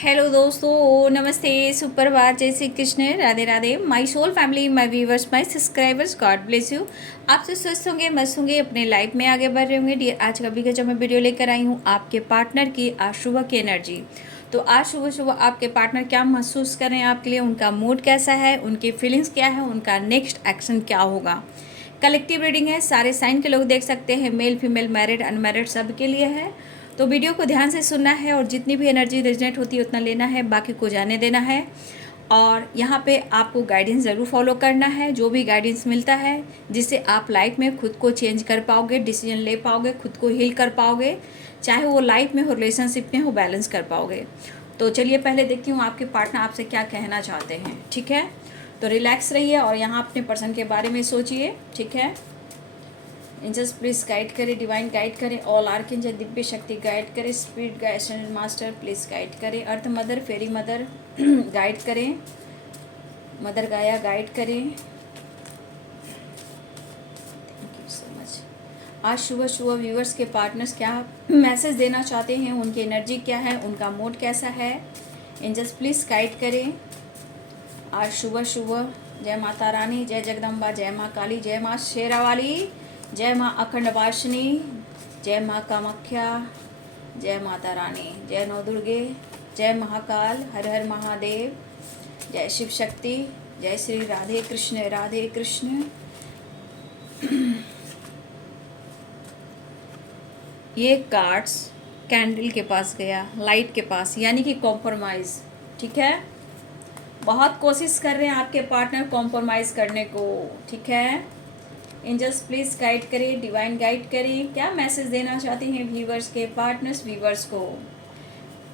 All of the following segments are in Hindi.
हेलो दोस्तों, नमस्ते, सुप्रभात, जय Shri Krishna, Radhe Radhe. My soul family, my viewers, my subscribers, God bless you. आप सब स्वस्थ होंगे, मस्त होंगे, अपने लाइफ में आगे बढ़ रहे होंगे। डियर, आज का भी जो मैं वीडियो लेकर आई हूँ आपके पार्टनर की आज सुबह की एनर्जी। तो आज सुबह सुबह आपके पार्टनर क्या महसूस कर रहे हैं आपके लिए, उनका मूड कैसा है, उनकी फीलिंग्स क्या है, उनका नेक्स्ट एक्शन क्या होगा। कलेक्टिव रीडिंग है, सारे साइन के लोग देख सकते हैं, मेल फीमेल मैरिड अनमैरिड सब के लिए है। तो वीडियो को ध्यान से सुनना है और जितनी भी एनर्जी रेजनेट होती है उतना लेना है, बाकी को जाने देना है। और यहाँ पे आपको गाइडेंस ज़रूर फॉलो करना है, जो भी गाइडेंस मिलता है जिससे आप लाइफ में खुद को चेंज कर पाओगे, डिसीजन ले पाओगे, खुद को हील कर पाओगे, चाहे वो लाइफ में हो, रिलेशनशिप में हो, बैलेंस कर पाओगे। तो चलिए पहले देखती हूँ आपके पार्टनर आपसे क्या कहना चाहते हैं। ठीक है, तो रिलैक्स रहिए और यहाँ अपने पर्सन के बारे में सोचिए। ठीक है, एंजल्स प्लीज़ गाइड करें, डिवाइन गाइड करें, ऑल आर्कएंजल दिव्य शक्ति गाइड करें, spirit guide master please guide करें, अर्थ मदर, फेरी मदर गाइड करें, मदर गाया गाइड करें। Thank you so much. आज सुबह सुबह व्यूवर्स के पार्टनर्स क्या मैसेज देना चाहते हैं, उनकी एनर्जी क्या है, उनका मूड कैसा है, एंजल्स प्लीज़ गाइड करें। आज सुबह सुबह जय माता रानी, जय जगदम्बा, जय माँ काली, जय माँ शेरावाली, जय माँ अखंड वासिनी, जय माँ कामाख्या, जय माता रानी, जय नौ दुर्गे, जय महाकाल, हर हर महादेव, जय शिव शक्ति, जय श्री राधे कृष्ण, राधे कृष्ण। ये कार्ड्स कैंडल के पास गया, लाइट के पास, यानी कि कॉम्प्रोमाइज़। ठीक है, बहुत कोशिश कर रहे हैं आपके पार्टनर कॉम्प्रोमाइज़ करने को। ठीक है, एंजल्स प्लीज़ गाइड करें, डिवाइन गाइड करें, क्या मैसेज देना चाहते हैं व्यूवर्स के पार्टनर्स व्यूवर्स को।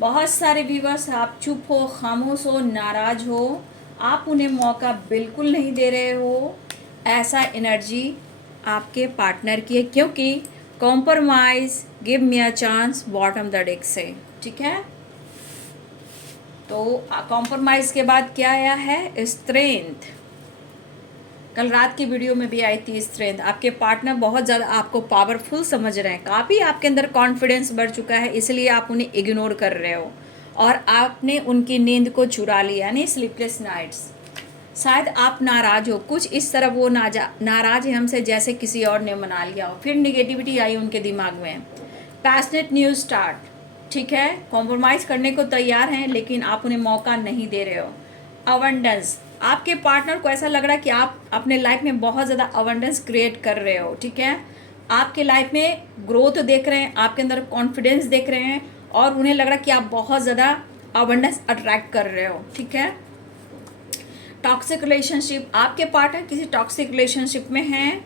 बहुत सारे व्यूवर्स आप चुप हो, खामोश हो, नाराज़ हो, आप उन्हें मौका बिल्कुल नहीं दे रहे हो। ऐसा एनर्जी आपके पार्टनर की है, क्योंकि compromise, give me a chance, bottom the deck से। ठीक है, तो कॉम्प्रोमाइज़ के बाद क्या आया है, स्ट्रेंथ। कल रात की वीडियो में भी आई थी स्ट्रेंथ। आपके पार्टनर बहुत ज़्यादा आपको पावरफुल समझ रहे हैं, काफ़ी आपके अंदर कॉन्फिडेंस बढ़ चुका है, इसलिए आप उन्हें इग्नोर कर रहे हो और आपने उनकी नींद को चुरा लिया, यानी स्लीपलेस नाइट्स। शायद आप नाराज़ हो, कुछ इस तरह वो नाराज़ है हमसे जैसे किसी और ने मना लिया हो, फिर निगेटिविटी आई उनके दिमाग में। Passionate news start. ठीक है, कॉम्प्रोमाइज़ करने को तैयार हैं लेकिन आप उन्हें मौका नहीं दे रहे हो। अवेंडेंस, आपके पार्टनर को ऐसा लग रहा है कि आप अपने लाइफ में बहुत ज़्यादा अवेंडेंस क्रिएट कर रहे हो। ठीक है, आपके लाइफ में ग्रोथ देख रहे हैं, आपके अंदर कॉन्फिडेंस देख रहे हैं और उन्हें लग रहा है कि आप बहुत ज़्यादा अवेंडेंस अट्रैक्ट कर रहे हो। ठीक है, टॉक्सिक रिलेशनशिप, आपके पार्टनर किसी टॉक्सिक रिलेशनशिप में हैं।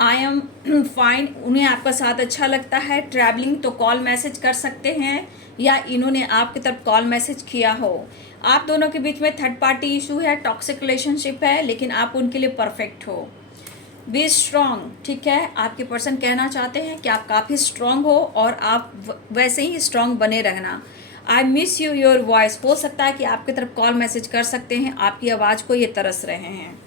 आई एम फाइन, उन्हें आपका साथ अच्छा लगता है। ट्रैवलिंग, तो कॉल मैसेज कर सकते हैं या इन्होंने आपकी तरफ कॉल मैसेज किया हो। आप दोनों के बीच में थर्ड पार्टी इशू है, टॉक्सिक रिलेशनशिप है, लेकिन आप उनके लिए परफेक्ट हो। Be strong. ठीक है, आपके पर्सन कहना चाहते हैं कि आप काफ़ी स्ट्रॉन्ग हो और आप वैसे ही स्ट्रॉन्ग बने रहना। I miss you your voice, हो सकता है कि आपकी तरफ कॉल मैसेज कर सकते हैं, आपकी आवाज़ को ये तरस रहे हैं।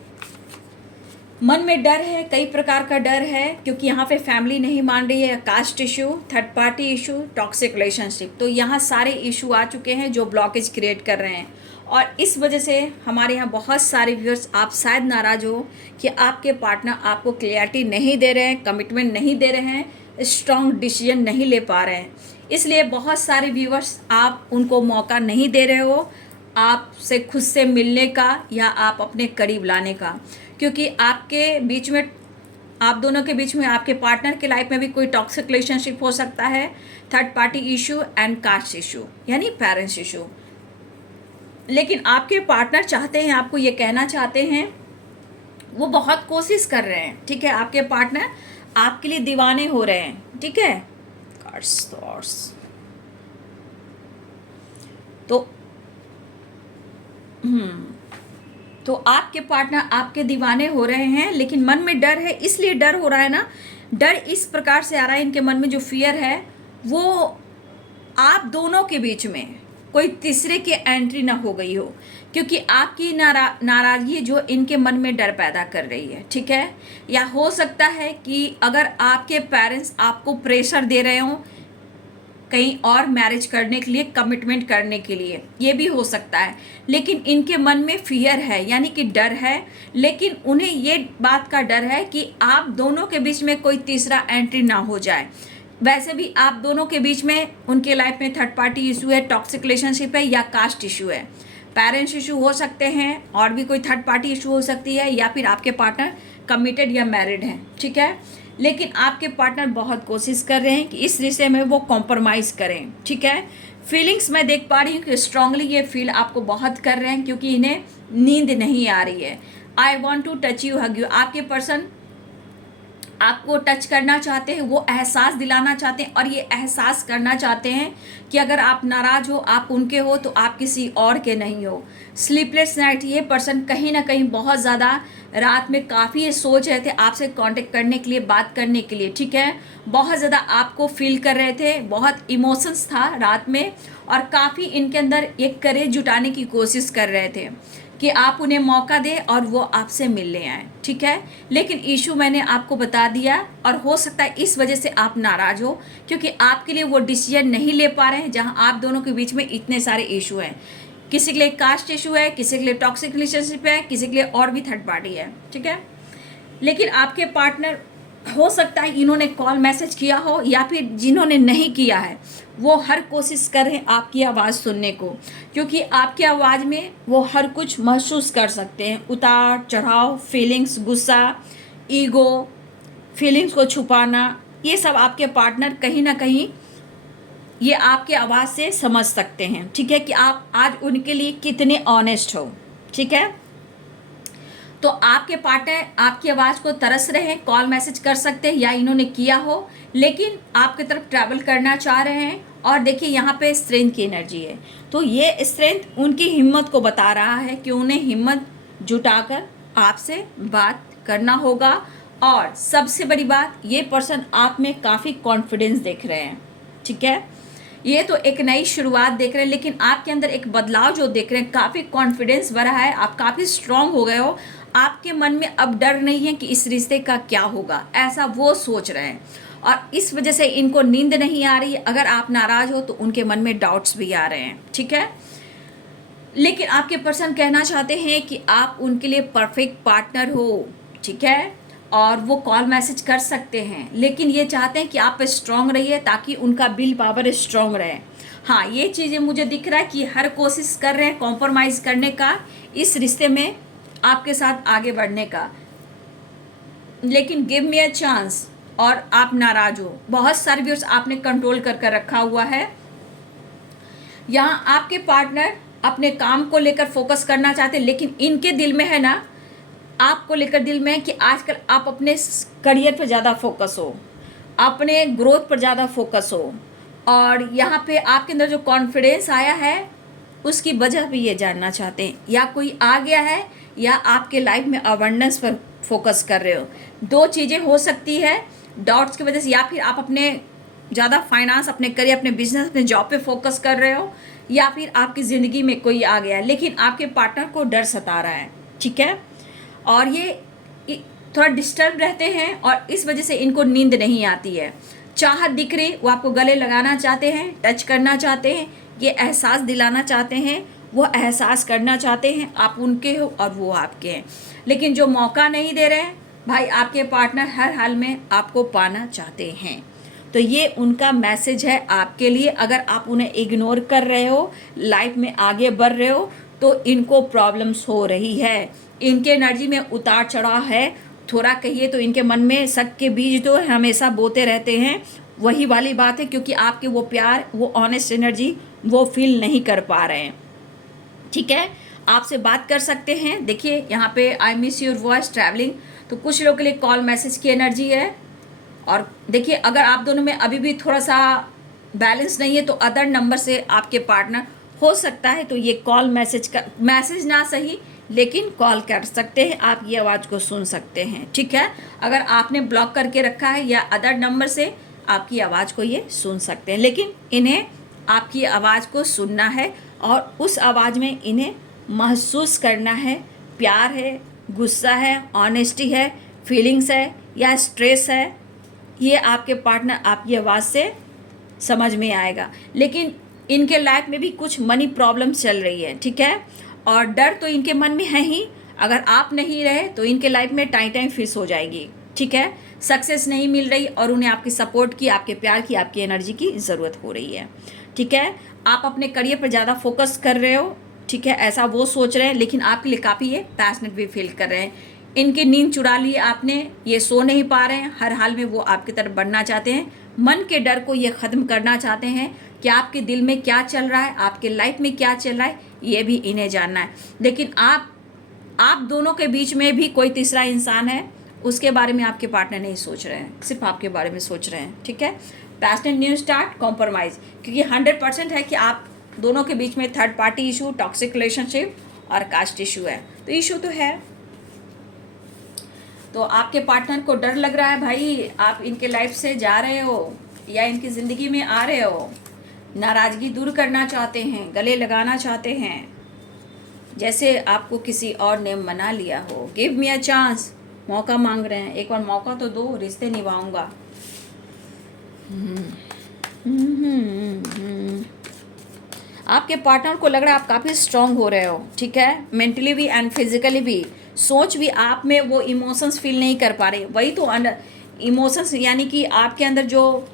मन में डर है, कई प्रकार का डर है, क्योंकि यहाँ पे फैमिली नहीं मान रही है, caste issue, third party issue, toxic relationship, तो यहाँ सारे इशू आ चुके हैं जो ब्लॉकेज क्रिएट कर रहे हैं। और इस वजह से हमारे यहाँ बहुत सारे व्यूअर्स, आप शायद नाराज़ हो कि आपके पार्टनर आपको क्लियरिटी नहीं दे रहे हैं, कमिटमेंट नहीं दे रहे हैं, स्ट्रॉन्ग डिसीजन नहीं ले पा रहे हैं। इसलिए बहुत सारे व्यूअर्स आप उनको मौका नहीं दे रहे हो आपसे खुद से मिलने का या आप अपने करीब लाने का, क्योंकि आपके बीच में, आप दोनों के बीच में, आपके पार्टनर के लाइफ में भी कोई टॉक्सिक रिलेशनशिप हो सकता है, third party issue and caste issue, यानी पेरेंट्स इशू। लेकिन आपके पार्टनर चाहते हैं, आपको ये कहना चाहते हैं, वो बहुत कोशिश कर रहे हैं। ठीक है, आपके पार्टनर आपके लिए दीवाने हो रहे हैं। ठीक है, कार्ड्स थॉट्स, तो तो आपके पार्टनर आपके दीवाने हो रहे हैं, लेकिन मन में डर है। इसलिए डर हो रहा है ना, डर इस प्रकार से आ रहा है, इनके मन में जो फियर है वो आप दोनों के बीच में कोई तीसरे की एंट्री ना हो गई हो, क्योंकि आपकी नाराज़गी जो इनके मन में डर पैदा कर रही है। ठीक है, या हो सकता है कि अगर आपके पेरेंट्स आपको प्रेशर दे रहे हों कहीं और मैरिज करने के लिए, कमिटमेंट करने के लिए, ये भी हो सकता है। लेकिन इनके मन में फियर है, यानी कि डर है। लेकिन उन्हें ये बात का डर है कि आप दोनों के बीच में कोई तीसरा एंट्री ना हो जाए। वैसे भी आप दोनों के बीच में, उनके लाइफ में थर्ड पार्टी इशू है, टॉक्सिक रिलेशनशिप है या कास्ट इशू है, पेरेंट्स इशू हो सकते हैं, और भी कोई थर्ड पार्टी इशू हो सकती है, या फिर आपके पार्टनर कमिटेड या मैरिड हैं, ठीक है। लेकिन आपके पार्टनर बहुत कोशिश कर रहे हैं कि इस रिश्ते में वो कॉम्प्रोमाइज़ करें, ठीक है। फीलिंग्स मैं देख पा रही हूँ कि स्ट्रांगली ये फील आपको बहुत कर रहे हैं, क्योंकि इन्हें नींद नहीं आ रही है। I want to touch you, hug you, आपके पर्सन आपको टच करना चाहते हैं, वो एहसास दिलाना चाहते हैं, और ये एहसास करना चाहते हैं कि अगर आप नाराज़ हो, आप उनके हो, तो आप किसी और के नहीं हो। स्लीपलेस नाइट, ये पर्सन कहीं ना कहीं बहुत ज़्यादा रात में काफ़ी ये सोच रहे थे आपसे कांटेक्ट करने के लिए, बात करने के लिए, ठीक है। बहुत ज़्यादा आपको फील कर रहे थे, बहुत इमोशंस था रात में, और काफ़ी इनके अंदर एक करेज जुटाने की कोशिश कर रहे थे कि आप उन्हें मौका दें और वो आपसे मिलने आए, ठीक है। लेकिन इशू मैंने आपको बता दिया, और हो सकता है इस वजह से आप नाराज़ हो, क्योंकि आपके लिए वो डिसीजन नहीं ले पा रहे हैं जहां आप दोनों के बीच में इतने सारे इशू हैं। किसी के लिए कास्ट इशू है, किसी के लिए टॉक्सिक रिलेशनशिप है, किसी के लिए और भी थर्ड पार्टी है, ठीक है। लेकिन आपके पार्टनर, हो सकता है इन्होंने कॉल मैसेज किया हो, या फिर जिन्होंने नहीं किया है वो हर कोशिश कर रहे हैं आपकी आवाज़ सुनने को, क्योंकि आपकी आवाज़ में वो हर कुछ महसूस कर सकते हैं। उतार चढ़ाव, फीलिंग्स, गुस्सा, ईगो, फीलिंग्स को छुपाना, ये सब आपके पार्टनर कहीं ना कहीं ये आपकी आवाज़ से समझ सकते हैं, ठीक है, कि आप आज उनके लिए कितने ऑनेस्ट हो, ठीक है। तो आपके पार्टनर आपकी आवाज़ को तरस रहे हैं, कॉल मैसेज कर सकते हैं, या इन्होंने किया हो, लेकिन आपकी तरफ ट्रैवल करना चाह रहे हैं। और देखिए यहाँ पे स्ट्रेंथ की एनर्जी है, तो ये स्ट्रेंथ उनकी हिम्मत को बता रहा है कि उन्हें हिम्मत जुटाकर आपसे बात करना होगा। और सबसे बड़ी बात, ये पर्सन आप में काफ़ी कॉन्फिडेंस देख रहे हैं, ठीक है। ये तो एक नई शुरुआत देख रहे हैं, लेकिन आपके अंदर एक बदलाव जो देख रहे हैं, काफ़ी कॉन्फिडेंस बढ़ा है, आप काफ़ी स्ट्रांग हो गए हो। आपके मन में अब डर नहीं है कि इस रिश्ते का क्या होगा, ऐसा वो सोच रहे हैं, और इस वजह से इनको नींद नहीं आ रही है। अगर आप नाराज़ हो तो उनके मन में डाउट्स भी आ रहे हैं, ठीक है। लेकिन आपके पर्सन कहना चाहते हैं कि आप उनके लिए परफेक्ट पार्टनर हो, ठीक है, और वो कॉल मैसेज कर सकते हैं, लेकिन ये चाहते हैं कि आप स्ट्रांग रहिए ताकि उनका विल पावर स्ट्रांग रहे। हाँ, ये चीज़ें मुझे दिख रहा है कि हर कोशिश कर रहे हैं कॉम्प्रोमाइज़ करने का, इस रिश्ते में आपके साथ आगे बढ़ने का, लेकिन गिव मी अ चांस, और आप नाराज़ हो। बहुत सारे व्यूअर्स आपने कंट्रोल कर रखा हुआ है। यहाँ आपके पार्टनर अपने काम को लेकर फोकस करना चाहते हैं, लेकिन इनके दिल में है ना, आपको लेकर दिल में है कि आजकल आप अपने करियर पर ज़्यादा फोकस हो, अपने ग्रोथ पर ज़्यादा फोकस हो, और यहाँ पे आपके अंदर जो कॉन्फिडेंस आया है उसकी वजह भी ये जानना चाहते हैं, या कोई आ गया है, या आपके लाइफ में अबंडेंस पर फोकस कर रहे हो। दो चीज़ें हो सकती है, डाउट्स की वजह से, या फिर आप अपने ज़्यादा फाइनेंस, अपने करियर, अपने बिजनेस, अपने जॉब पे फोकस कर रहे हो, या फिर आपकी ज़िंदगी में कोई आ गया है, लेकिन आपके पार्टनर को डर सता रहा है, ठीक है। और ये थोड़ा डिस्टर्ब रहते हैं, और इस वजह से इनको नींद नहीं आती है। चाहत दिख रही, वो आपको गले लगाना चाहते हैं, टच करना चाहते हैं, ये एहसास दिलाना चाहते हैं, वो एहसास करना चाहते हैं आप उनके हो और वो आपके हैं। लेकिन जो मौका नहीं दे रहे हैं भाई, आपके पार्टनर हर हाल में आपको पाना चाहते हैं। तो ये उनका मैसेज है आपके लिए। अगर आप उन्हें इग्नोर कर रहे हो, लाइफ में आगे बढ़ रहे हो, तो इनको प्रॉब्लम्स हो रही है। इनके एनर्जी में उतार चढ़ाव है, थोड़ा कहिए तो इनके मन में शक के बीज तो हमेशा बोते रहते हैं। वही वाली बात है, क्योंकि आपके वो प्यार, वो ऑनेस्ट एनर्जी वो फील नहीं कर पा रहे हैं, ठीक है। आपसे बात कर सकते हैं। देखिए यहाँ पे I miss your voice travelling, तो कुछ लोगों के लिए कॉल मैसेज की एनर्जी है। और देखिए अगर आप दोनों में अभी भी थोड़ा सा बैलेंस नहीं है, तो अदर नंबर से आपके पार्टनर हो सकता है, तो ये कॉल मैसेज ना सही, लेकिन कॉल कर सकते हैं, आप ये आवाज़ को सुन सकते हैं, ठीक है। अगर आपने ब्लॉक करके रखा है या अदर नंबर से आपकी आवाज़ को ये सुन सकते हैं, लेकिन इन्हें आपकी आवाज़ को सुनना है, और उस आवाज़ में इन्हें महसूस करना है, प्यार है, गुस्सा है, ऑनेस्टी है, फीलिंग्स है या स्ट्रेस है, ये आपके पार्टनर आपकी आवाज़ से समझ में आएगा। लेकिन इनके लाइफ में भी कुछ मनी प्रॉब्लम चल रही है, ठीक है, और डर तो इनके मन में है ही। अगर आप नहीं रहे तो इनके लाइफ में टाइम टाइम फिस हो जाएगी, ठीक है, सक्सेस नहीं मिल रही और उन्हें आपकी सपोर्ट की, आपके प्यार की, आपकी एनर्जी की ज़रूरत हो रही है, ठीक है। आप अपने करियर पर ज़्यादा फोकस कर रहे हो, ठीक है, ऐसा वो सोच रहे हैं, लेकिन आपके लिए काफ़ी ये पैशनेट भी फील कर रहे हैं। इनकी नींद चुरा ली आपने, ये सो नहीं पा रहे हैं, हर हाल में वो आपकी तरफ बढ़ना चाहते हैं, मन के डर को ये ख़त्म करना चाहते हैं कि आपके दिल में क्या चल रहा है, आपके लाइफ में क्या चल रहा है, ये भी इन्हें जानना है। लेकिन आप दोनों के बीच में भी कोई तीसरा इंसान है, उसके बारे में आपके पार्टनर नहीं सोच रहे हैं, सिर्फ आपके बारे में सोच रहे हैं, ठीक है। पैशनेट न्यू स्टार्ट, कॉम्प्रोमाइज़, क्योंकि 100% है कि आप दोनों के बीच में third party issue, toxic relationship और कास्ट इशू है। तो इशू तो है, तो आपके पार्टनर को डर लग रहा है भाई, आप इनके लाइफ से जा रहे हो या इनकी ज़िंदगी में आ रहे हो, नाराज़गी दूर करना चाहते हैं, गले लगाना चाहते हैं, जैसे आपको किसी और ने मना लिया हो। गिव मी अ चांस, मौका मांग रहे हैं, एक बार मौका तो दो, रिश्ते निभाऊंगा। आपके पार्टनर को लग रहा है आप काफ़ी स्ट्रांग हो रहे हो, ठीक है, मेंटली भी एंड फिजिकली भी। सोच भी आप में वो इमोशंस फील नहीं कर पा रहे, वही तो इमोशंस, यानी कि आपके अंदर जो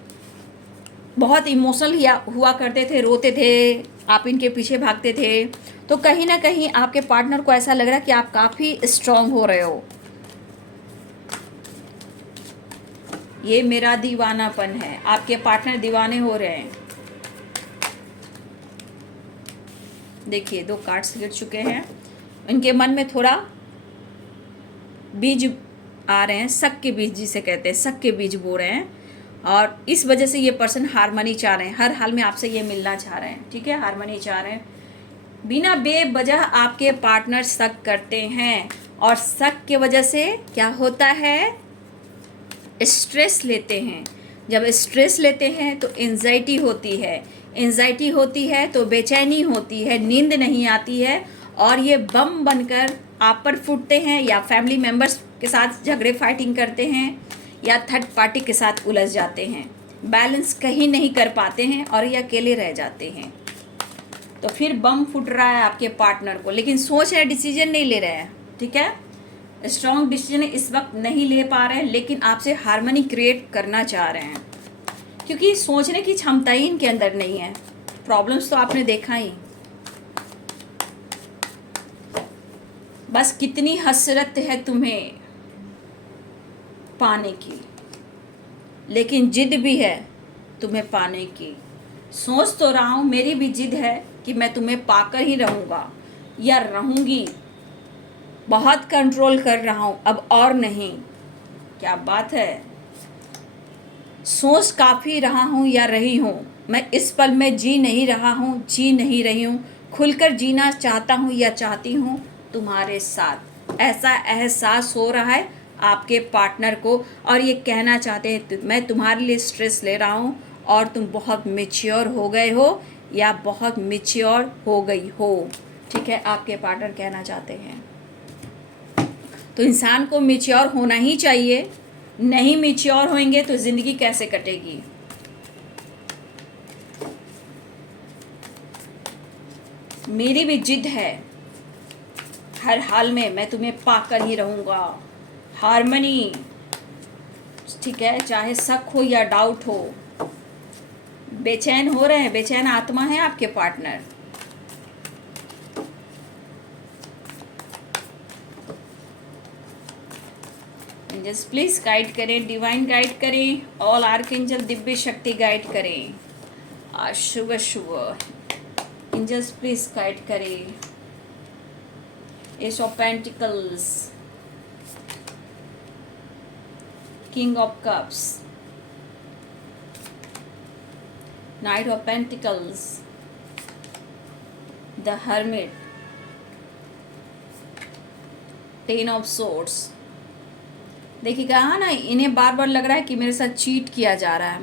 बहुत इमोशनल हुआ करते थे, रोते थे, आप इनके पीछे भागते थे, तो कहीं ना कहीं आपके पार्टनर को ऐसा लग रहा है कि आप काफ़ी स्ट्रांग हो रहे हो। ये मेरा दीवानापन है, आपके पार्टनर दीवाने हो रहे हैं। देखिए 2 कार्ड्स गिर चुके हैं, इनके मन में थोड़ा बीज आ रहे हैं, शक के बीज जिसे कहते हैं, शक के बीज बो रहे हैं, और इस वजह से ये पर्सन हारमनी चाह रहे हैं, हर हाल में आपसे ये मिलना चाह रहे हैं, ठीक है, हारमनी चाह रहे हैं। बिना बेवजह आपके पार्टनर शक करते हैं, और शक के वजह से क्या होता है, स्ट्रेस लेते हैं। जब स्ट्रेस लेते हैं तो एंजाइटी होती है, एंजाइटी होती है तो बेचैनी होती है, नींद नहीं आती है, और ये बम बनकर आप पर फूटते हैं, या फैमिली मेम्बर्स के साथ झगड़े फाइटिंग करते हैं, या थर्ड पार्टी के साथ उलझ जाते हैं, बैलेंस कहीं नहीं कर पाते हैं और ये अकेले रह जाते हैं। तो फिर बम फूट रहा है आपके पार्टनर को, लेकिन सोच रहे, डिसीजन नहीं ले रहे हैं, ठीक है, स्ट्रॉन्ग डिसीजन इस वक्त नहीं ले पा रहे हैं, लेकिन आपसे हार्मनी क्रिएट करना चाह रहे हैं, क्योंकि सोचने की क्षमता ही इनके अंदर नहीं है। प्रॉब्लम्स तो आपने देखा ही, बस कितनी हसरत है तुम्हें पाने की, लेकिन जिद भी है तुम्हें पाने की। सोच तो रहा हूँ, मेरी भी जिद है कि मैं तुम्हें पाकर ही रहूँगा या रहूँगी, बहुत कंट्रोल कर रहा हूँ, अब और नहीं। क्या बात है, सोच काफ़ी रहा हूँ या रही हूँ, मैं इस पल में जी नहीं रहा हूँ, जी नहीं रही हूँ, खुलकर जीना चाहता हूँ या चाहती हूँ तुम्हारे साथ। ऐसा एहसास हो रहा है आपके पार्टनर को, और ये कहना चाहते हैं मैं तुम्हारे लिए स्ट्रेस ले रहा हूँ और तुम बहुत मैच्योर हो गए हो या बहुत मैच्योर हो गई हो, ठीक है, आपके पार्टनर कहना चाहते हैं। तो इंसान को मैच्योर होना ही चाहिए, नहीं मैच्योर होंगे तो ज़िंदगी कैसे कटेगी। मेरी भी जिद है, हर हाल में मैं तुम्हें पाकर ही रहूँगा, हार्मनी, ठीक है, चाहे शक हो या डाउट हो। बेचैन हो रहे हैं, बेचैन आत्मा है आपके पार्टनर। एंजल्स प्लीज गाइड करें, डिवाइन गाइड करें, ऑल आर्कएंजल दिव्य शक्ति गाइड करें, आज शुभ शुभ एंजल्स प्लीज गाइड करें। S of pentacles, king of cups, night of pentacles, the hermit, ten of swords. देखिए कहा ना, इन्हें बार बार लग रहा है कि मेरे साथ चीट किया जा रहा है,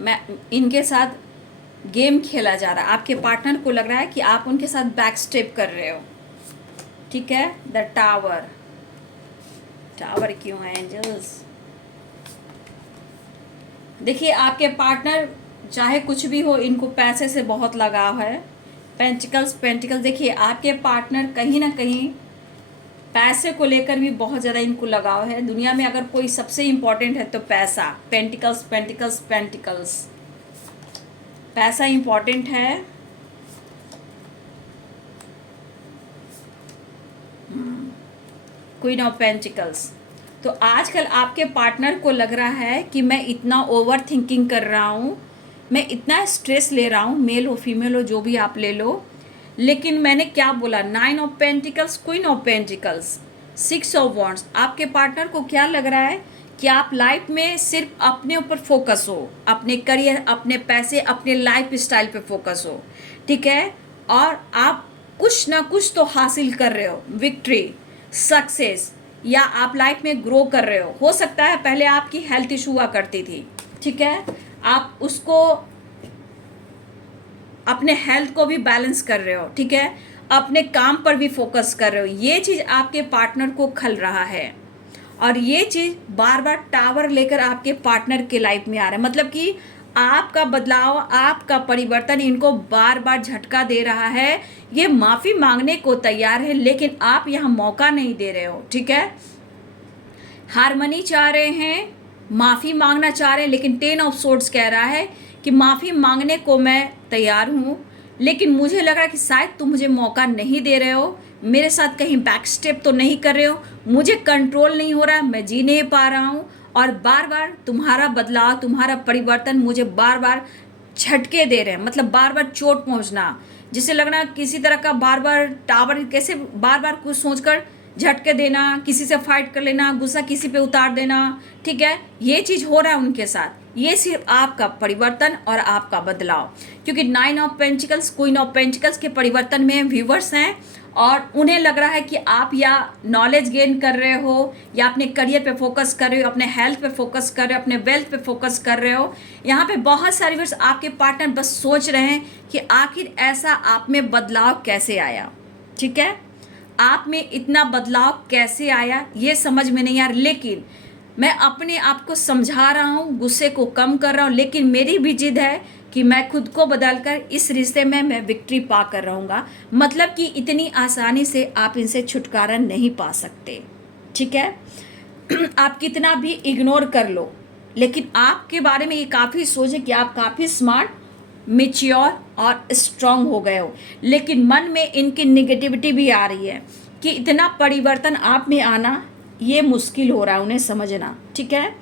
मैं इनके साथ गेम खेला जा रहा है। आपके पार्टनर को लग रहा है कि आप उनके साथ बैक स्टेप कर रहे हो, ठीक है। द टावर, टावर क्यों है एंजल्स? देखिए आपके पार्टनर चाहे कुछ भी हो, इनको पैसे से बहुत लगाव है। पेंटिकल्स पेंटिकल्स, देखिए आपके पार्टनर कहीं ना कहीं पैसे को लेकर भी बहुत ज़्यादा इनको लगाव है। दुनिया में अगर कोई सबसे इम्पोर्टेंट है तो पैसा। पेंटिकल्स पेंटिकल्स पेंटिकल्स, पैसा इम्पोर्टेंट है। Queen of pentacles. तो आजकल आपके पार्टनर को लग रहा है कि मैं इतना ओवर थिंकिंग कर रहा हूँ, मैं इतना स्ट्रेस ले रहा हूँ, मेल हो फीमेल हो जो भी आप ले लो, लेकिन मैंने क्या बोला, 9 of pentacles, queen of pentacles, 6 of wands. आपके पार्टनर को क्या लग रहा है कि आप लाइफ में सिर्फ अपने ऊपर फोकस हो, अपने करियर, अपने पैसे, अपने लाइफ स्टाइल पे फोकस हो, ठीक है, और आप कुछ ना कुछ तो हासिल कर रहे हो, विक्ट्री, सक्सेस, या आप लाइफ में ग्रो कर रहे हो सकता है पहले आपकी हेल्थ इशू हुआ करती थी, ठीक है, आप उसको, अपने हेल्थ को भी बैलेंस कर रहे हो, ठीक है, अपने काम पर भी फोकस कर रहे हो। ये चीज़ आपके पार्टनर को खल रहा है, और ये चीज़ बार बार टावर लेकर आपके पार्टनर के लाइफ में आ रहा है। मतलब कि आपका बदलाव, आपका परिवर्तन इनको बार बार झटका दे रहा है। ये माफ़ी मांगने को तैयार है, लेकिन आप यहाँ मौका नहीं दे रहे हो, ठीक है। हारमनी चाह रहे हैं, माफ़ी मांगना चाह रहे हैं, लेकिन 10 ऑफ सोर्ड्स कह रहा है कि माफ़ी मांगने को मैं तैयार हूँ, लेकिन मुझे लग रहा है कि शायद तुम मुझे मौका नहीं दे रहे हो, मेरे साथ कहीं बैक स्टेप तो नहीं कर रहे हो, मुझे कंट्रोल नहीं हो रहा, मैं जी नहीं पा रहा हूँ, और बार बार तुम्हारा बदलाव, तुम्हारा परिवर्तन मुझे बार बार झटके दे रहे हैं। मतलब बार बार चोट पहुँचना, जिससे लगना किसी तरह का बार बार टावर, कैसे बार बार कुछ सोचकर झटके देना, किसी से फाइट कर लेना, गुस्सा किसी पे उतार देना, ठीक है, ये चीज़ हो रहा है उनके साथ। ये सिर्फ आपका परिवर्तन और आपका बदलाव, क्योंकि 9 of pentacles, queen of pentacles के परिवर्तन में व्यूवर्स हैं, और उन्हें लग रहा है कि आप या नॉलेज गेन कर रहे हो, या अपने करियर पे फोकस कर रहे हो, अपने हेल्थ पे फोकस कर रहे हो, अपने वेल्थ पे फोकस कर रहे हो। यहाँ पे बहुत सारे व्यूअर्स, आपके पार्टनर बस सोच रहे हैं कि आखिर ऐसा आप में बदलाव कैसे आया, ठीक है, आप में इतना बदलाव कैसे आया, ये समझ में नहीं आ रहा। लेकिन मैं अपने आप को समझा रहा हूँ, गुस्से को कम कर रहा हूँ, लेकिन मेरी भी जिद है कि मैं खुद को बदलकर इस रिश्ते में मैं विक्ट्री पा कर रहूँगा। मतलब कि इतनी आसानी से आप इनसे छुटकारा नहीं पा सकते, ठीक है। आप कितना भी इग्नोर कर लो, लेकिन आपके बारे में ये काफ़ी सोचे कि आप काफ़ी स्मार्ट, मैच्योर और स्ट्रांग हो गए हो, लेकिन मन में इनकी निगेटिविटी भी आ रही है कि इतना परिवर्तन आप में आना ये मुश्किल हो रहा है उन्हें समझना, ठीक है।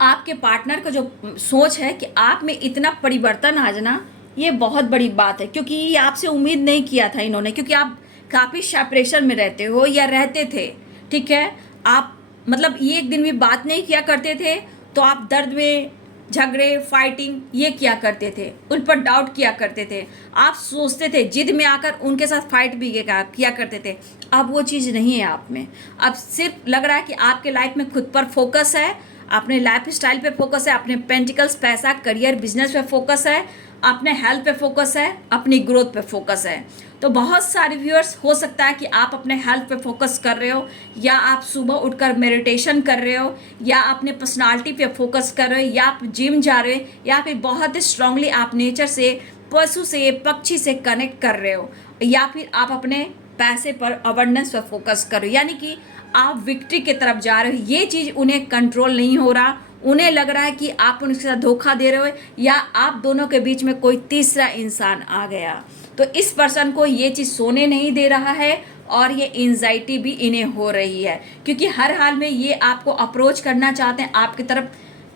आपके पार्टनर का जो सोच है कि आप में इतना परिवर्तन आ जाना, ये बहुत बड़ी बात है, क्योंकि ये आपसे उम्मीद नहीं किया था इन्होंने, क्योंकि आप काफ़ी सेपरेशन में रहते हो या रहते थे, ठीक है। आप मतलब ये एक दिन भी बात नहीं किया करते थे, तो आप दर्द में झगड़े, फाइटिंग ये किया करते थे, उन पर डाउट किया करते थे, आप सोचते थे, जिद में आकर उनके साथ फाइट भी किया करते थे। अब वो चीज़ नहीं है आप में। अब सिर्फ लग रहा है कि आपके लाइफ में खुद पर फोकस है, अपने लाइफ स्टाइल पे फोकस है, अपने पेंटिकल्स, पैसा, करियर, बिजनेस पे फोकस है, अपने हेल्थ पे फोकस है, अपनी ग्रोथ पे फोकस है। तो बहुत सारे व्यूअर्स, हो सकता है कि आप अपने हेल्थ पे फोकस कर रहे हो, या आप सुबह उठकर मेडिटेशन कर रहे हो, या अपने पर्सनालिटी पे फोकस कर रहे हो, या आप जिम जा रहे हो, या फिर बहुत स्ट्रांगली आप नेचर से, पशु से, पक्षी से कनेक्ट कर रहे हो, या फिर आप अपने पैसे पर, अवेयरनेस पर फोकस कर रहे हो, यानी कि आप विक्ट्री की तरफ जा रहे हो। ये चीज़ उन्हें कंट्रोल नहीं हो रहा, उन्हें लग रहा है कि आप उनके साथ धोखा दे रहे हो, या आप दोनों के बीच में कोई तीसरा इंसान आ गया। तो इस पर्सन को ये चीज़ सोने नहीं दे रहा है, और ये एंजाइटी भी इन्हें हो रही है, क्योंकि हर हाल में ये आपको अप्रोच करना चाहते हैं आपकी तरफ।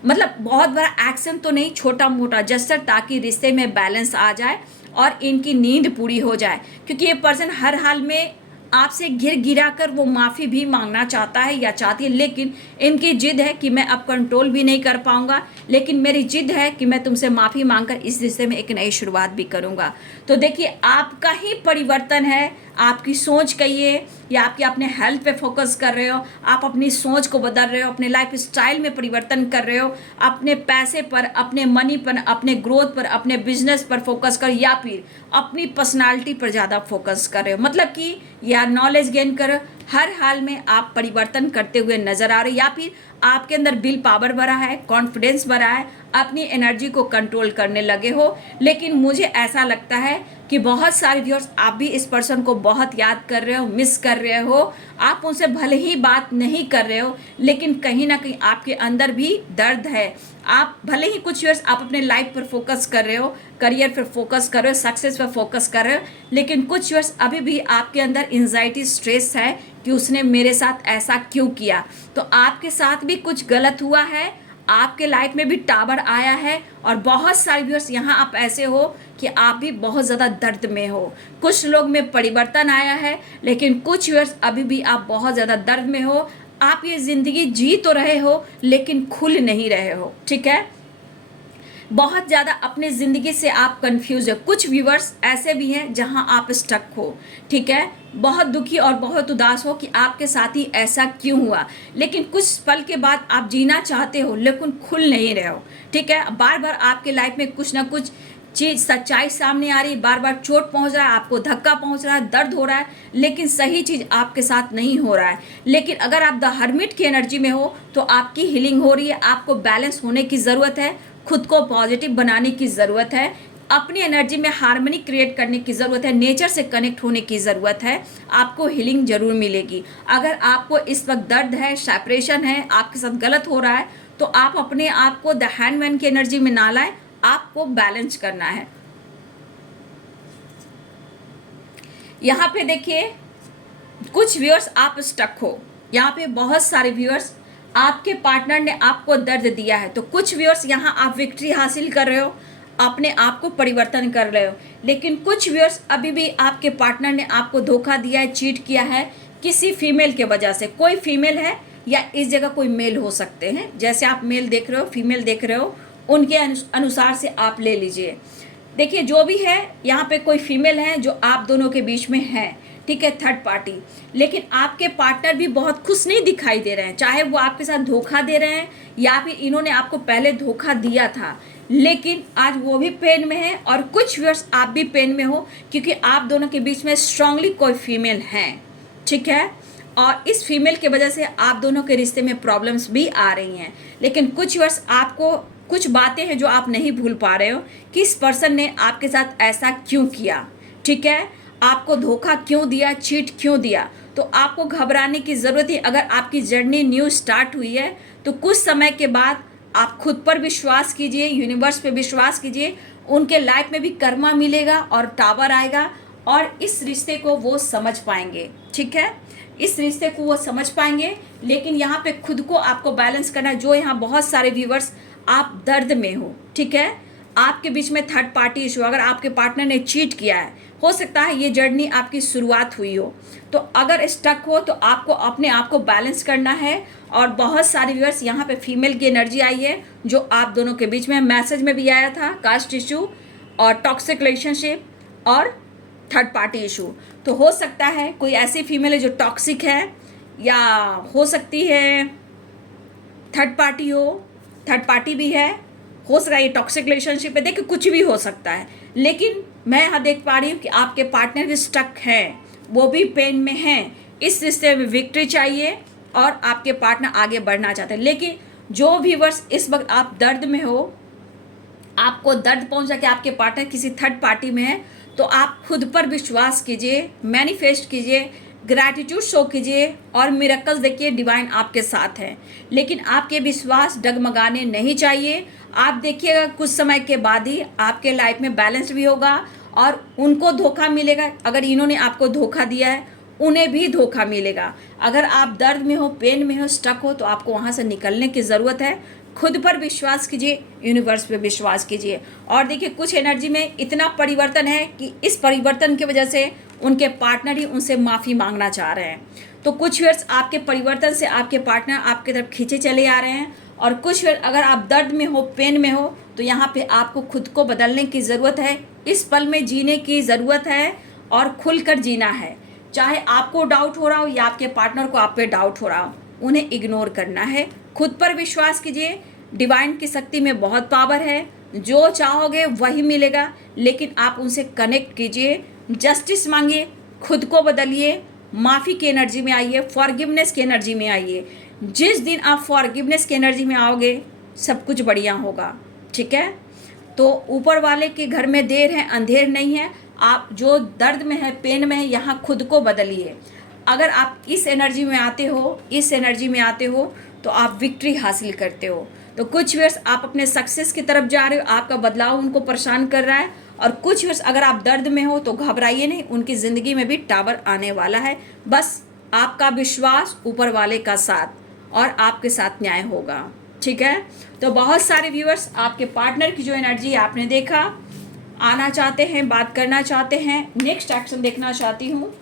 मतलब बहुत बड़ा एक्शन तो नहीं, छोटा मोटा जस्टर, ताकि रिश्ते में बैलेंस आ जाए और इनकी नींद पूरी हो जाए। क्योंकि ये पर्सन हर हाल में आपसे गिरा कर वो माफ़ी भी मांगना चाहता है या चाहती है, लेकिन इनकी जिद है कि मैं अब कंट्रोल भी नहीं कर पाऊंगा, लेकिन मेरी जिद है कि मैं तुमसे माफ़ी मांगकर इस रिश्ते में एक नई शुरुआत भी करूंगा। तो देखिए, आपका ही परिवर्तन है, आपकी सोच कहिए, या आपके अपने हेल्थ पे फोकस कर रहे हो, आप अपनी सोच को बदल रहे हो, अपने लाइफ स्टाइल में परिवर्तन कर रहे हो, अपने पैसे पर, अपने मनी पर, अपने ग्रोथ पर, अपने बिजनेस पर फोकस कर, या फिर अपनी पर्सनालिटी पर ज़्यादा फोकस कर रहे हो। मतलब कि या नॉलेज गेन करो, हर हाल में आप परिवर्तन करते हुए नजर आ रहे हो, या फिर आपके अंदर विल पावर बढ़ा है, कॉन्फिडेंस बढ़ा है, अपनी एनर्जी को कंट्रोल करने लगे हो। लेकिन मुझे ऐसा लगता है कि बहुत सारे व्यूअर्स आप भी इस पर्सन को बहुत याद कर रहे हो, मिस कर रहे हो। आप उनसे भले ही बात नहीं कर रहे हो, लेकिन कहीं ना कहीं आपके अंदर भी दर्द है। आप भले ही कुछ व्यूअर्स आप अपने लाइफ पर फोकस कर रहे हो, करियर पर फोकस कर रहे हो, सक्सेस पर फोकस कर रहे हो, लेकिन कुछ व्यूअर्स अभी भी आपके अंदर एंजाइटी, स्ट्रेस है कि उसने मेरे साथ ऐसा क्यों किया। तो आपके साथ भी कुछ गलत हुआ है, आपके लाइफ में भी टावर आया है। और बहुत सारे व्यूअर्स यहाँ आप ऐसे हो कि आप भी बहुत ज़्यादा दर्द में हो। कुछ लोग में परिवर्तन आया है, लेकिन कुछ व्यूअर्स अभी भी आप बहुत ज़्यादा दर्द में हो। आप ये ज़िंदगी जी तो रहे हो, लेकिन खुल नहीं रहे हो, ठीक है। बहुत ज़्यादा अपने ज़िंदगी से आप कंफ्यूज हो। कुछ व्यूअर्स ऐसे भी हैं जहां आप स्टक हो, ठीक है, बहुत दुखी और बहुत उदास हो कि आपके साथ ही ऐसा क्यों हुआ। लेकिन कुछ पल के बाद आप जीना चाहते हो, लेकिन खुल नहीं रहे हो, ठीक है। बार बार आपके लाइफ में कुछ ना कुछ चीज़, सच्चाई सामने आ रही, बार बार चोट पहुंच रहा है, आपको धक्का पहुंच रहा है, दर्द हो रहा है, लेकिन सही चीज़ आपके साथ नहीं हो रहा है। लेकिन अगर आप द हर्मिट की एनर्जी में हो तो आपकी हीलिंग हो रही है। आपको बैलेंस होने की ज़रूरत है, खुद को पॉजिटिव बनाने की ज़रूरत है, अपनी एनर्जी में हार्मनी क्रिएट करने की ज़रूरत है, नेचर से कनेक्ट होने की ज़रूरत है। आपको हीलिंग ज़रूर मिलेगी। अगर आपको इस वक्त दर्द है, सेपरेशन है, आपके साथ गलत हो रहा है, तो आप अपने आप को द हैंडमैन की एनर्जी में ना लाएं, आपको बैलेंस करना है। यहाँ पे देखिए कुछ व्यूअर्स आप स्टक हो। यहाँ पे बहुत सारे व्यूअर्स, आपके पार्टनर ने आपको दर्द दिया है, तो कुछ व्यूअर्स यहाँ आप विक्ट्री हासिल कर रहे हो, अपने आप को परिवर्तन कर रहे हो। लेकिन कुछ व्यूअर्स अभी भी आपके पार्टनर ने आपको धोखा दिया है, चीट किया है किसी फीमेल के वजह से। कोई फीमेल है या इस जगह कोई मेल हो सकते हैं। जैसे आप मेल देख रहे हो, फीमेल देख रहे हो, उनके अनुसार से आप ले लीजिए। देखिए जो भी है, यहाँ पे कोई फीमेल है जो आप दोनों के बीच में है, ठीक है, थर्ड पार्टी। लेकिन आपके पार्टनर भी बहुत खुश नहीं दिखाई दे रहे हैं, चाहे वो आपके साथ धोखा दे रहे हैं या फिर इन्होंने आपको पहले धोखा दिया था, लेकिन आज वो भी पेन में है। और कुछ व्यूअर्स आप भी पेन में हो, क्योंकि आप दोनों के बीच में स्ट्रांगली कोई फीमेल है, ठीक है। और इस फीमेल की वजह से आप दोनों के रिश्ते में प्रॉब्लम्स भी आ रही हैं। लेकिन कुछ व्यूअर्स आपको कुछ बातें हैं जो आप नहीं भूल पा रहे हो कि इस पर्सन ने आपके साथ ऐसा क्यों किया, ठीक है, आपको धोखा क्यों दिया, चीट क्यों दिया। तो आपको घबराने की ज़रूरत है। अगर आपकी जर्नी न्यू स्टार्ट हुई है तो कुछ समय के बाद आप खुद पर विश्वास कीजिए, यूनिवर्स पे विश्वास कीजिए, उनके लाइफ में भी कर्मा मिलेगा और टावर आएगा और इस रिश्ते को वो समझ पाएंगे, ठीक है, इस रिश्ते को वो समझ पाएंगे। लेकिन यहाँ पे खुद को आपको बैलेंस करना है। जो यहाँ बहुत सारे व्यूवर्स आप दर्द में हो, ठीक है, आपके बीच में थर्ड पार्टी इशू, अगर आपके पार्टनर ने चीट किया है, हो सकता है ये जर्नी आपकी शुरुआत हुई हो। तो अगर स्टक हो तो आपको अपने आप को बैलेंस करना है। और बहुत सारे व्यूअर्स यहाँ पे फीमेल की एनर्जी आई है जो आप दोनों के बीच में, मैसेज में भी आया था, कास्ट इशू और टॉक्सिक रिलेशनशिप और थर्ड पार्टी इशू। तो हो सकता है कोई ऐसी फीमेल है जो टॉक्सिक है, या हो सकती है थर्ड पार्टी हो, थर्ड पार्टी भी है, हो सकता है ये टॉक्सिक रिलेशनशिप है, देखिए कुछ भी हो सकता है। लेकिन मैं यहाँ देख पा रही हूँ कि आपके पार्टनर भी स्टक हैं, वो भी पेन में हैं, इस रिश्ते में विक्ट्री चाहिए और आपके पार्टनर आगे बढ़ना चाहते हैं। लेकिन जो व्यूअर्स इस वक्त आप दर्द में हो, आपको दर्द पहुंचा कि आपके पार्टनर किसी थर्ड पार्टी में है, तो आप खुद पर विश्वास कीजिए, मैनिफेस्ट कीजिए, ग्रैटिट्यूड शो कीजिए और मिरेकल्स देखिए, डिवाइन आपके साथ है। लेकिन आपके विश्वास डगमगाने नहीं चाहिए। आप देखिएगा कुछ समय के बाद ही आपके लाइफ में बैलेंस भी होगा और उनको धोखा मिलेगा। अगर इन्होंने आपको धोखा दिया है, उन्हें भी धोखा मिलेगा। अगर आप दर्द में हो, पेन में हो, स्टक हो, तो आपको वहाँ से निकलने की ज़रूरत है। खुद पर विश्वास कीजिए, यूनिवर्स पे विश्वास कीजिए। और देखिए कुछ एनर्जी में इतना परिवर्तन है कि इस परिवर्तन की वजह से उनके पार्टनर ही उनसे माफ़ी मांगना चाह रहे हैं। तो कुछ व्यूअर्स आपके परिवर्तन से आपके पार्टनर आपकी तरफ खींचे चले आ रहे हैं। और कुछ व्यूअर्स अगर आप दर्द में हो, पेन में हो, तो यहाँ पे आपको खुद को बदलने की ज़रूरत है। इस पल में जीने की ज़रूरत है और खुलकर जीना है। चाहे आपको डाउट हो रहा हो या आपके पार्टनर को आप पे डाउट हो रहा हो, उन्हें इग्नोर करना है। खुद पर विश्वास कीजिए, डिवाइन की शक्ति में बहुत पावर है, जो चाहोगे वही मिलेगा। लेकिन आप उनसे कनेक्ट कीजिए, जस्टिस मांगिए, खुद को बदलिए, माफ़ी की एनर्जी में आइए, फॉरगिवनेस की एनर्जी में आइए। जिस दिन आप फॉरगिवनेस की एनर्जी में आओगे, सब कुछ बढ़िया होगा। ठीक है। तो ऊपर वाले के घर में देर है अंधेर नहीं है। आप जो दर्द में है, पेन में है, यहाँ खुद को बदलिए। अगर आप इस एनर्जी में आते हो, इस एनर्जी में आते हो, तो आप विक्ट्री हासिल करते हो। तो कुछ वर्ष आप अपने सक्सेस की तरफ जा रहे हो, आपका बदलाव उनको परेशान कर रहा है। और कुछ वर्ष अगर आप दर्द में हो तो घबराइए नहीं, उनकी ज़िंदगी में भी टावर आने वाला है। बस आपका विश्वास, ऊपर वाले का साथ, और आपके साथ न्याय होगा। ठीक है। तो बहुत सारे व्यूअर्स आपके पार्टनर की जो एनर्जी आपने देखा, आना चाहते हैं, बात करना चाहते हैं, नेक्स्ट एक्शन देखना चाहती हूँ।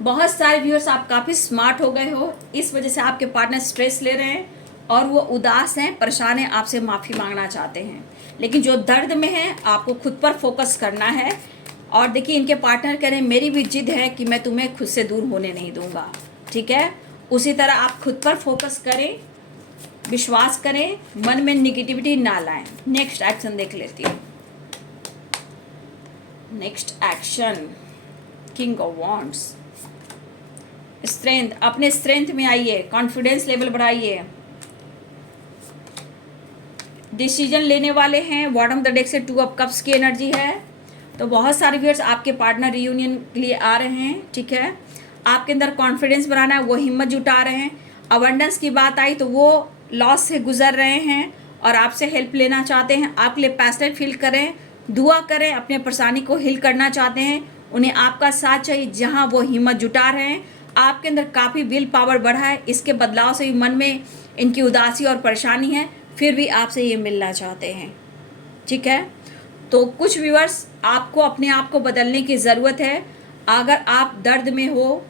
बहुत सारे व्यूअर्स आप काफ़ी स्मार्ट हो गए हो, इस वजह से आपके पार्टनर स्ट्रेस ले रहे हैं और वो उदास हैं, परेशान हैं, आपसे माफ़ी मांगना चाहते हैं। लेकिन जो दर्द में है, आपको खुद पर फोकस करना है। और देखिए, इनके पार्टनर कह रहे हैं मेरी भी जिद है कि मैं तुम्हें खुद से दूर होने नहीं दूंगा। ठीक है। उसी तरह आप खुद पर फोकस करें, विश्वास करें, मन में निगेटिविटी ना लाएं। नेक्स्ट एक्शन देख लेती हूँ। Next action, king of wands. Strength, अपने स्ट्रेंथ में आइए, कॉन्फिडेंस लेवल बढ़ाइए, डिसीजन लेने वाले हैं। बॉटम ऑफ द डेक से 2 ऑफ कप्स की एनर्जी है। तो बहुत सारे व्यूअर्स आपके पार्टनर रियूनियन के लिए आ रहे हैं। ठीक है। आपके अंदर कॉन्फिडेंस बढ़ाना है, वो हिम्मत जुटा रहे हैं। अबंडेंस की बात आई तो वो लॉस से गुजर रहे हैं और आपसे हेल्प लेना चाहते हैं। आपके लिए पैशनेट फील करें, दुआ करें, अपने परेशानी को हिल करना चाहते हैं। उन्हें आपका साथ चाहिए, जहाँ वो हिम्मत जुटा रहे हैं। आपके अंदर काफ़ी विल पावर बढ़ा है, इसके बदलाव से भी मन में इनकी उदासी और परेशानी है, फिर भी आपसे ये मिलना चाहते हैं। ठीक है। तो कुछ व्यूअर्स, आपको अपने आप को बदलने की ज़रूरत है। अगर आप दर्द में हो,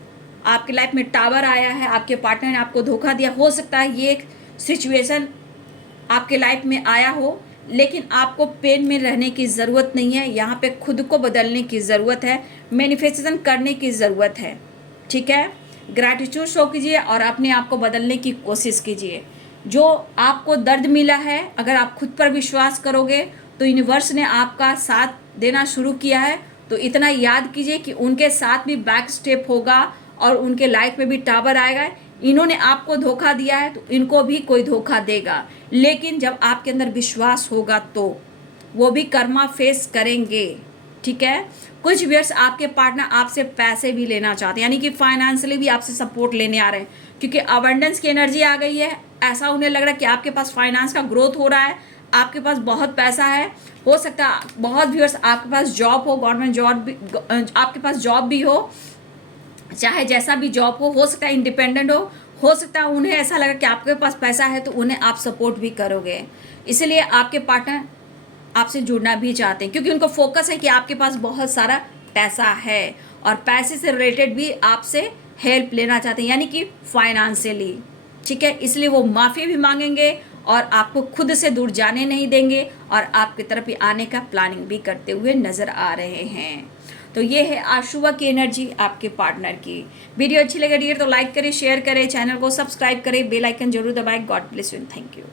आपकी लाइफ में टावर आया है, आपके पार्टनर ने आपको धोखा दिया, हो सकता है ये एक सिचुएशन आपके लाइफ में आया हो, लेकिन आपको पेन में रहने की ज़रूरत नहीं है। यहाँ पे खुद को बदलने की ज़रूरत है, मैनिफेस्टेशन करने की ज़रूरत है। ठीक है। ग्रैटिट्यूड शो कीजिए और अपने आप को बदलने की कोशिश कीजिए। जो आपको दर्द मिला है, अगर आप खुद पर विश्वास करोगे तो यूनिवर्स ने आपका साथ देना शुरू किया है। तो इतना याद कीजिए कि उनके साथ भी बैक स्टेप होगा और उनके लाइफ में भी टावर आएगा। इन्होंने आपको धोखा दिया है तो इनको भी कोई धोखा देगा, लेकिन जब आपके अंदर विश्वास होगा तो वो भी कर्मा फेस करेंगे। ठीक है। कुछ व्यूअर्स, आपके पार्टनर आपसे पैसे भी लेना चाहते हैं, यानी कि फाइनेंशियली भी आपसे सपोर्ट लेने आ रहे हैं, क्योंकि अबंडेंस की एनर्जी आ गई है। ऐसा उन्हें लग रहा है कि आपके पास फाइनेंस का ग्रोथ हो रहा है, आपके पास बहुत पैसा है। हो सकता है बहुत व्यूअर्स आपके पास जॉब हो, गवर्नमेंट जॉब भी, आपके पास जॉब भी हो, चाहे जैसा भी जॉब हो सकता है इंडिपेंडेंट हो सकता है उन्हें ऐसा लगा कि आपके पास पैसा है तो उन्हें आप सपोर्ट भी करोगे। इसलिए आपके पार्टनर आपसे जुड़ना भी चाहते हैं, क्योंकि उनको फोकस है कि आपके पास बहुत सारा पैसा है और पैसे से रिलेटेड भी आपसे हेल्प लेना चाहते हैं, यानी कि फाइनेंशियली। ठीक है। इसलिए वो माफ़ी भी मांगेंगे और आपको खुद से दूर जाने नहीं देंगे और आपकी तरफ ही आने का प्लानिंग भी करते हुए नज़र आ रहे हैं। तो ये है आज सुबह की एनर्जी आपके पार्टनर की। वीडियो अच्छी लगे डियर तो लाइक करें, शेयर करें, चैनल को सब्सक्राइब करें, बेल आइकन जरूर दबाएं। God bless you, thank you.